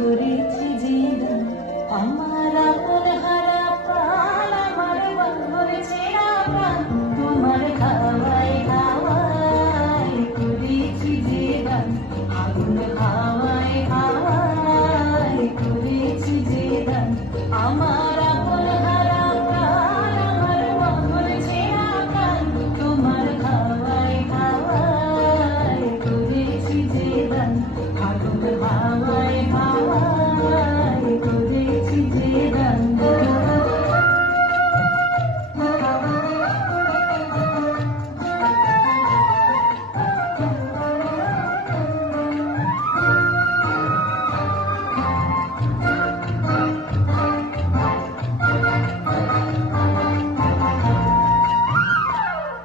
করেছি জীবন আমার আপন হারা প্রাণ আমার বন্ধুর ছেঁড়া প্রাণ তোমার খাওয়ায় খাওয়ায় করেছি জীবন আগুন হাওয়ায় হাওয়ায় করেছি জীবন আমার আপন হারা প্রাণ আমার বন্ধুর ছেঁড়া প্রাণ তোমার খাওয়ায় খাওয়ায় করেছি জীবন আগুন হাওয়ায় হাওয়ায় করেছি জীবন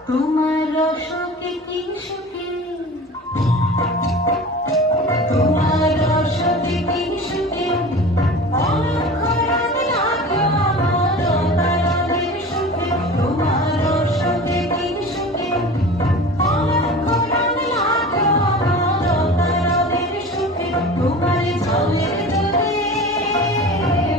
তোমার রসকে কি সুখে তোমার রসকে কি সুখে অনক্ষরাতে লাগে আমার তারাদের সুখে তোমার রসকে কি সুখে অনক্ষরাতে লাগে আমার তারাদের সুখে তোমার ঝালের দরে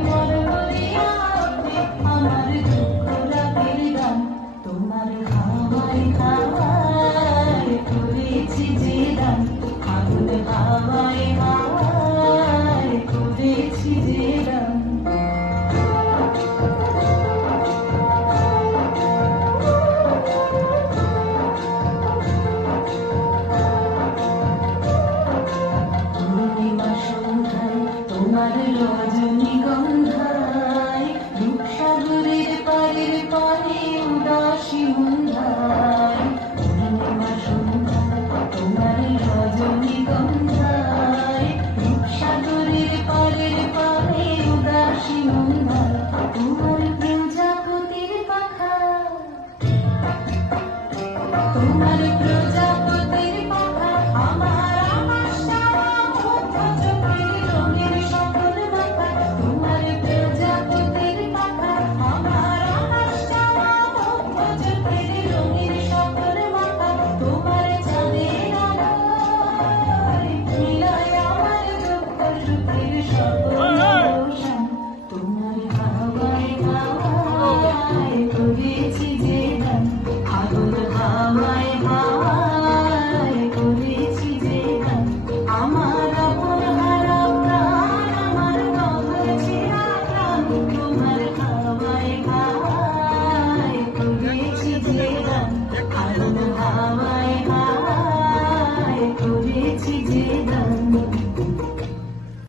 মন ভরিয়া ওঠে আমার দুঃখ রাতের গান তোমার খাওয়ায় খাওয়ায় করেছি যে দান আগুন হাওয়ায় হাওয়ায় করেছি যে দান পূর্ণিমা সন্ধ্যায় তোমার রোজ